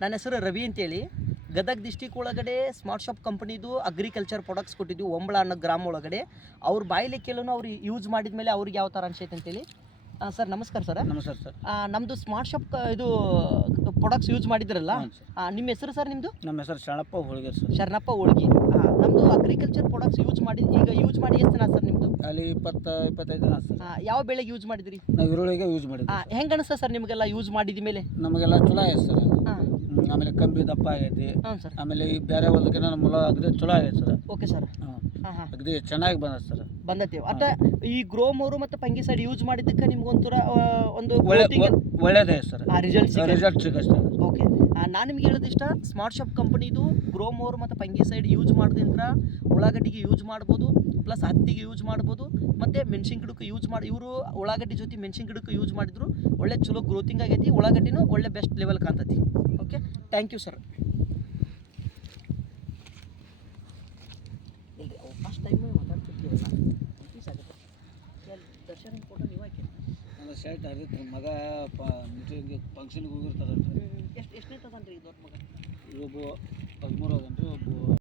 ನನ್ನ ಹೆಸರು ರವಿ ಅಂತೇಳಿ. ಗದಗ ಡಿಸ್ಟಿಕ್ ಒಳಗಡೆ ಸ್ಮಾರ್ಟ್ ಶಾಪ್ ಕಂಪ್ನಿದು ಅಗ್ರಿಕಲ್ಚರ್ ಪ್ರಾಡಕ್ಟ್ಸ್ ಕೊಟ್ಟಿದ್ವಿ ಒಂಬಳ ಅನ್ನೋ ಗ್ರಾಮ ಒಳಗಡೆ. ಅವ್ರ ಬಾಯಿಲೆ ಕೇಳೋನು ಅವ್ರು ಯೂಸ್ ಮಾಡಿದ ಮೇಲೆ ಅವ್ರಿಗೆ ಯಾವ ಥರ ಅನ್ಸೈತೆ ಅಂತೇಳಿ. ಸರ್ ನಮಸ್ಕಾರ ಸರ್. ನಮಸ್ಕಾರ ಸರ್. ನಮ್ಮದು ಸ್ಮಾರ್ಟ್ ಶಾಪ್ ಇದು ಪ್ರಾಡಕ್ಟ್ಸ್ ಯೂಸ್ ಮಾಡಿದ್ರಲ್ಲ? ನಿಮ್ಮ ಹೆಸರು ಸರ್ ನಿಮ್ಮದು ನಮ್ಮ ಹೆಸರು ಶರಣಪ್ಪ ಹೋಳಿಗೆ ಸರ್. ಶರಣಪ್ಪ ಹೋಳಿಗೆ. ನಮ್ಮದು ಅಗ್ರಿಕಲ್ಚರ್ ಪ್ರಾಡಕ್ಟ್ಸ್ ಯೂಸ್ ಮಾಡಿ ಈಗ ಯೂಸ್ ಮಾಡಿ ಎಷ್ಟು ದಿನ ಅಲ್ಲಿ ಇಪ್ಪತ್ತು ಇಪ್ಪತ್ತೈದು ಜನ ಸರ್ ಯಾವ ಬೆಳೆಗೆ ಯೂಸ್ ಮಾಡಿದ್ರಿ? ನಾವು ಈರುಳ್ಳಿಗೆ ಯೂಸ್ ಮಾಡಿದ್ವಿ. ಹೆಂಗೆ ಅನಿಸ್ತ ಸರ್ ನಿಮಗೆಲ್ಲ ಯೂಸ್ ಮಾಡಿದ ಮೇಲೆ? ನಮಗೆಲ್ಲ ಚಲೋ ಆಗೈತೆ ಸರ್. ಹಾಂ. ಹ್ಮ್, ಆಮೇಲೆ ಕಂಬಿ ದಪ್ಪ ಆಗೈತಿ. ಹ್ಞೂ ಸರ್. ಆಮೇಲೆ ಈ ಬೇರೆ ಹೊಲದಕ್ಕಿಂತ ನಮ್ಮ ಹೊಲ ಅಗದಿ ಚಲೋ ಆಗೈತೆ ಸರ್. Okay sir. ಹಾಂ ಹಾಂ ಹಾಂ. ಅಗದಿ ಚೆನ್ನಾಗಿ ಬಂದ ಸರ್. ಬಂದೈತಿ. ಒಟ್ಟ ಈ ಗ್ರೋಮೋರು ಮತ್ತೆ ಪಂಗಿ ಸೈಡ್ ಯೂಸ್ ಮಾಡಿದ್ದಕ್ಕೆ ನಿಮ್ಗೆ ಒಂಥರ ಆ, ಒಂದು ಒಳ್ಳೆ ಒಳ್ಳೇದೇ ಸರ್. ರಿಸಲ್ಟ್ ಸಿಗ ರಿಸಲ್ಟ್ ಸಿಗುತ್ತೆ ಸರ್. ಓಕೆ. ನಾನು ನಿಮ್ಗೆ ಹೇಳೋದಿಷ್ಟ ಸ್ಮಾರ್ಟ್ ಶಾಪ್ ಕಂಪನಿದು ಗ್ರೋ ಮೋರ್ ಮತ್ತು ಪಂಗಿ ಸೈಡ್ ಯೂಸ್ ಮಾಡೋದ್ರಿಂದ ಉಳ್ಳಾಗಡ್ಡಿಗೆ ಯೂಸ್ ಮಾಡ್ಬೋದು ಪ್ಲಸ್ ಹತ್ತಿಗೆ ಯೂಸ್ ಮಾಡ್ಬೋದು ಮತ್ತು ಮೆಣಸಿನ ಗಿಡಕ್ಕೆ ಯೂಸ್ ಮಾಡಿ ಇವರು ಉಳ್ಳಾಗಡ್ಡಿ ಜೊತೆ ಮೆಣಸಿನ ಗಿಡಕ್ಕೆ ಯೂಸ್ ಮಾಡಿದ್ರು ಒಳ್ಳೆ ಚಲೋ ಗ್ರೋತಿಂಗ್ ಆಗೈತಿ ಉಳ್ಳಾಗಡ್ಡಿನೂ ಒಳ್ಳೆ best level ಕಾಣ್ತೈತಿ. Okay thank you sir first time ಮಾತಾಡ್ತಿರ್ತೀವಲ್ಲ ದರ್ಶನ ಫೋಟೋ ನೀವು ಹಾಕಿ ನನ್ನ ಶರ್ಟ್ ಹರಿದ್ರಿ ಮಗ ಮೀಟಿಂಗ್ ಫಂಕ್ಷನ್ಗೆ ಹೋಗಿರ್ತಾರಲ್ರಿ ಎಷ್ಟು ಎಷ್ಟನೇ ತಗೊಂಡ್ರಿ ದೊಡ್ಡ ಮಗ? ಒಬ್ಬ ಹದಿಮೂರು ಅದನ್ರಿ ಒಬ್ಬ